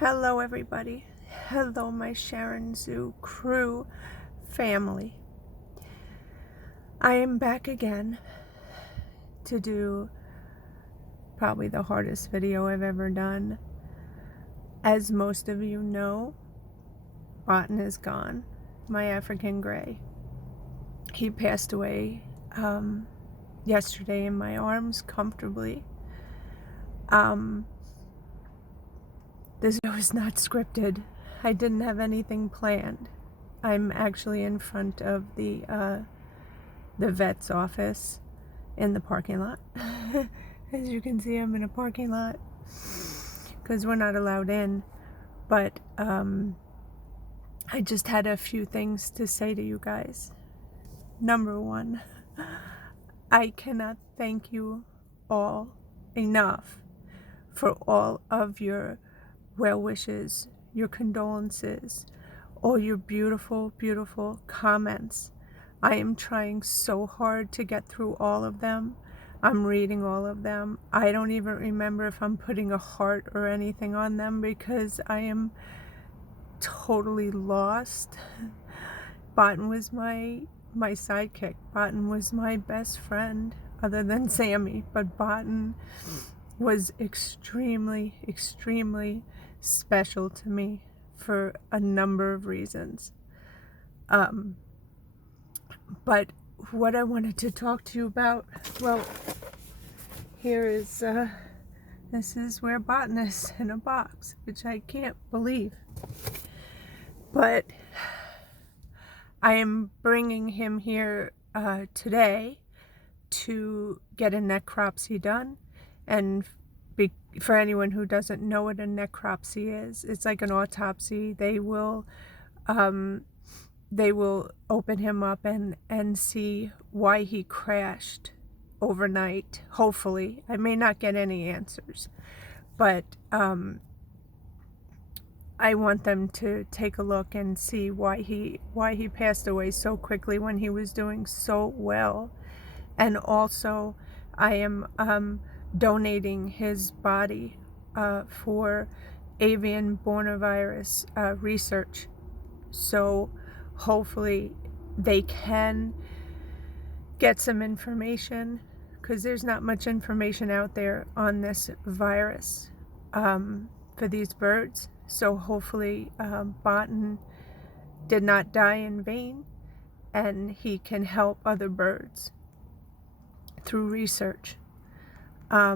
Hello everybody. Hello my SharynZoo crew family. I am back again to do probably the hardest video I've ever done. As most of you know, Botton is gone, my African Grey. He passed away yesterday in my arms comfortably. This was not scripted. I didn't have anything planned. I'm actually in front of the vet's office in the parking lot. As you can see, I'm in a parking lot because we're not allowed in. But I just had a few things to say to you guys. Number one, I cannot thank you all enough for all of your well wishes, your condolences, all your beautiful, beautiful comments. I am trying so hard to get through all of them. I'm reading all of them. I don't even remember if I'm putting a heart or anything on them because I am totally lost. Botton was my sidekick. Botton was my best friend other than Sammy, but Botton was extremely, extremely special to me for a number of reasons. But what I wanted to talk to you about, well, here is, this is where Botton is in a box, which I can't believe. But I am bringing him here today to get a necropsy done. And for anyone who doesn't know what a necropsy is, it's like an autopsy. They will open him up and see why he crashed overnight. Hopefully, I may not get any answers, but I want them to take a look and see why he passed away so quickly when he was doing so well. And also, I am donating his body for avian coronavirus research. So hopefully they can get some information, because there's not much information out there on this virus for these birds. So hopefully Botton did not die in vain, and he can help other birds through research. I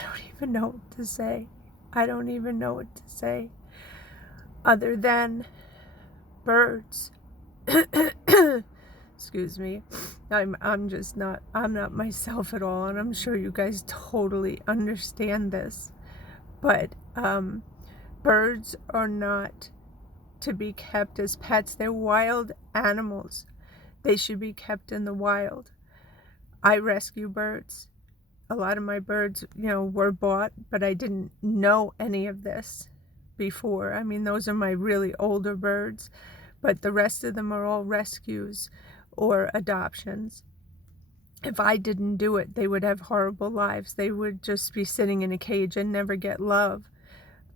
don't even know what to say. I don't even know what to say other than birds. Excuse me. I'm not myself at all, and I'm sure you guys totally understand this. But birds are not to be kept as pets. They're wild animals. They should be kept in the wild. I rescue birds. A lot of my birds, were bought, but I didn't know any of this before. I mean, those are my really older birds, but the rest of them are all rescues or adoptions. If I didn't do it, they would have horrible lives. They would just be sitting in a cage and never get love.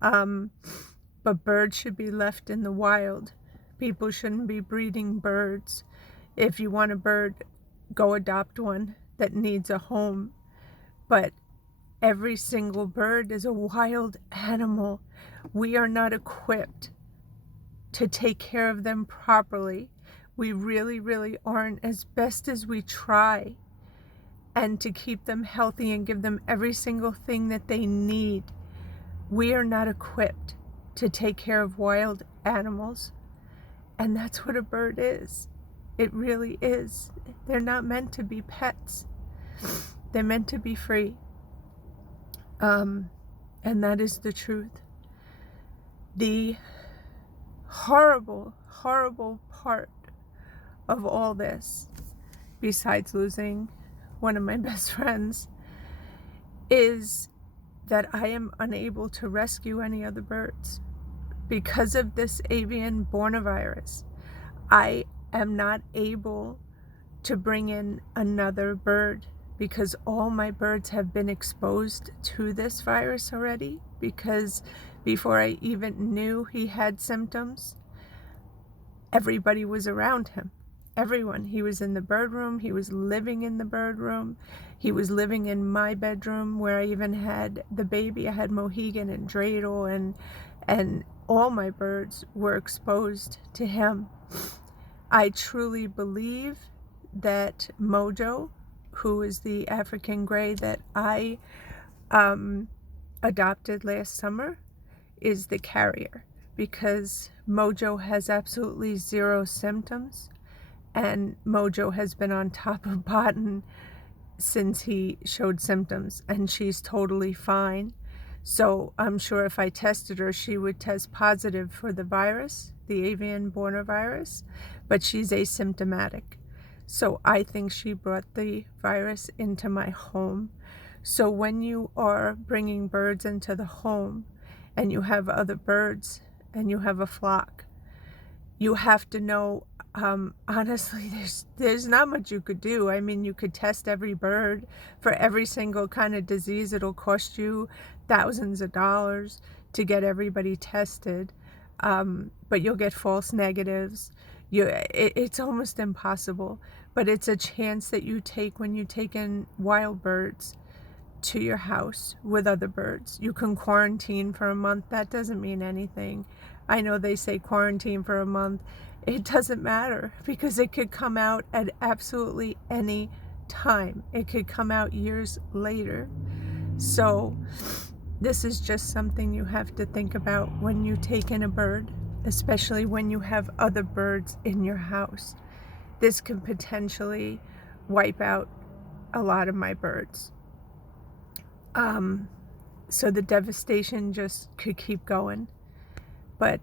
But birds should be left in the wild. People shouldn't be breeding birds. If you want a bird, go adopt one that needs a home. But every single bird is a wild animal. We are not equipped to take care of them properly. We really, really aren't, as best as we try, and to keep them healthy and give them every single thing that they need. We are not equipped to take care of wild animals. And that's what a bird is. It really is. They're not meant to be pets. They're meant to be free. And that is the truth. The horrible, horrible part of all this, besides losing one of my best friends, is that I am unable to rescue any other birds. Because of this avian coronavirus, I am not able to bring in another bird because all my birds have been exposed to this virus already, because before I even knew he had symptoms, everybody was around him. Everyone. He was in the bird room. He was living in the bird room. He was living in my bedroom where I even had the baby. I had Mohegan and Dreidel, and all my birds were exposed to him. I truly believe that Mojo, who is the African gray that I adopted last summer, is the carrier, because Mojo has absolutely zero symptoms, and Mojo has been on top of Botton since he showed symptoms, and she's totally fine. So I'm sure if I tested her, she would test positive for the virus, the avian borna virus, but she's asymptomatic. So I think she brought the virus into my home. So when you are bringing birds into the home and you have other birds and you have a flock, you have to know, honestly, there's not much you could do. I mean, you could test every bird for every single kind of disease. It'll cost you thousands of dollars to get everybody tested, but you'll get false negatives. It's almost impossible, but it's a chance that you take when you take in wild birds to your house with other birds. You can quarantine for a month. That doesn't mean anything. I know they say quarantine for a month. It doesn't matter, because it could come out at absolutely any time. It could come out years later. So this is just something you have to think about when you take in a bird, especially when you have other birds in your house. This could potentially wipe out a lot of my birds. So the devastation just could keep going. But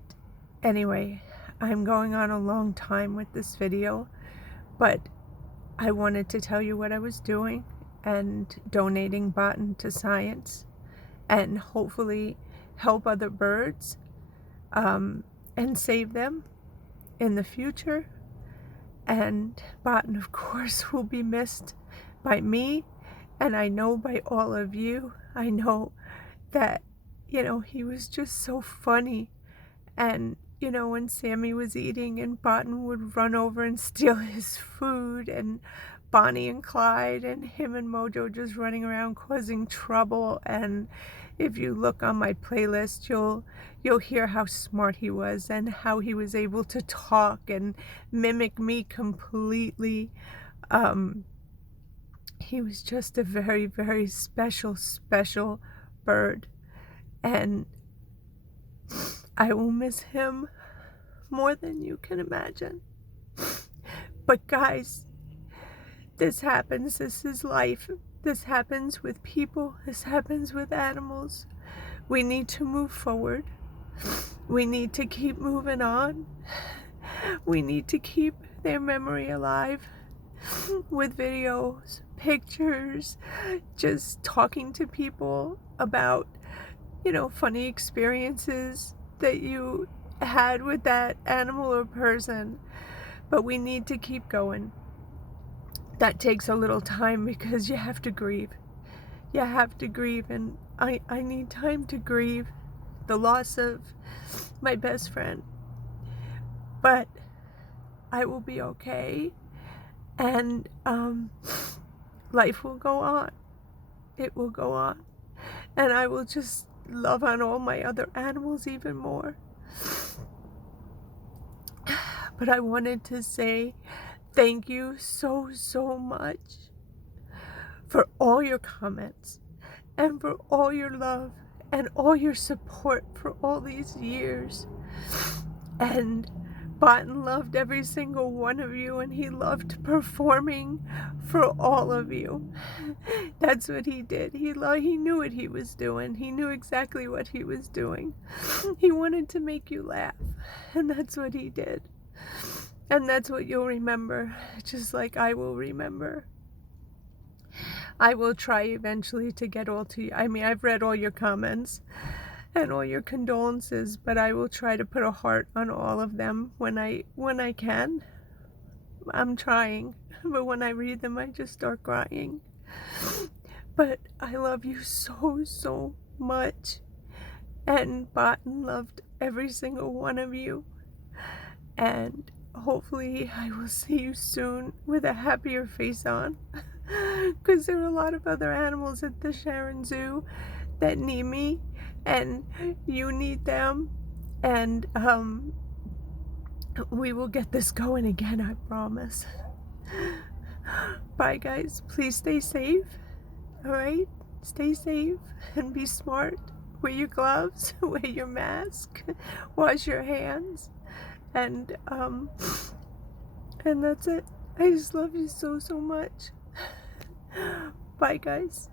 anyway, I'm going on a long time with this video, but I wanted to tell you what I was doing and donating Botton to science, and hopefully help other birds and save them in the future. And Botton, of course, will be missed by me, and I know by all of you. I know that, he was just so funny. And, when Sammy was eating and Botton would run over and steal his food, and Bonnie and Clyde and him and Mojo just running around causing trouble. And if you look on my playlist, you'll hear how smart he was and how he was able to talk and mimic me completely. He was just a very, very special bird, and I will miss him more than you can imagine. But guys, this happens. This is life. This happens with people. This happens with animals. We need to move forward. We need to keep moving on. We need to keep their memory alive with videos, pictures, just talking to people about, funny experiences that you had with that animal or person. But we need to keep going. That takes a little time, because you have to grieve. You have to grieve, and I need time to grieve the loss of my best friend. But I will be okay, and life will go on. It will go on, and I will just love on all my other animals even more. But I wanted to say thank you so much for all your comments, and for all your love, and all your support for all these years. And Botton loved every single one of you, and he loved performing for all of you. That's what he did. He knew what he was doing. He knew exactly what he was doing. He wanted to make you laugh, and that's what he did. And that's what you'll remember, just like I will remember. I will try eventually to get all to you. I mean, I've read all your comments and all your condolences, but I will try to put a heart on all of them when I can. I'm trying, but when I read them, I just start crying. But I love you so, so much. And Botton loved every single one of you. And hopefully I will see you soon with a happier face on. Because there are a lot of other animals at the SharynZoo that need me. And you need them. And we will get this going again, I promise. Bye, guys. Please stay safe. Alright? Stay safe and be smart. Wear your gloves, wear your mask, wash your hands, and that's it. I just love you so, so much. Bye, guys.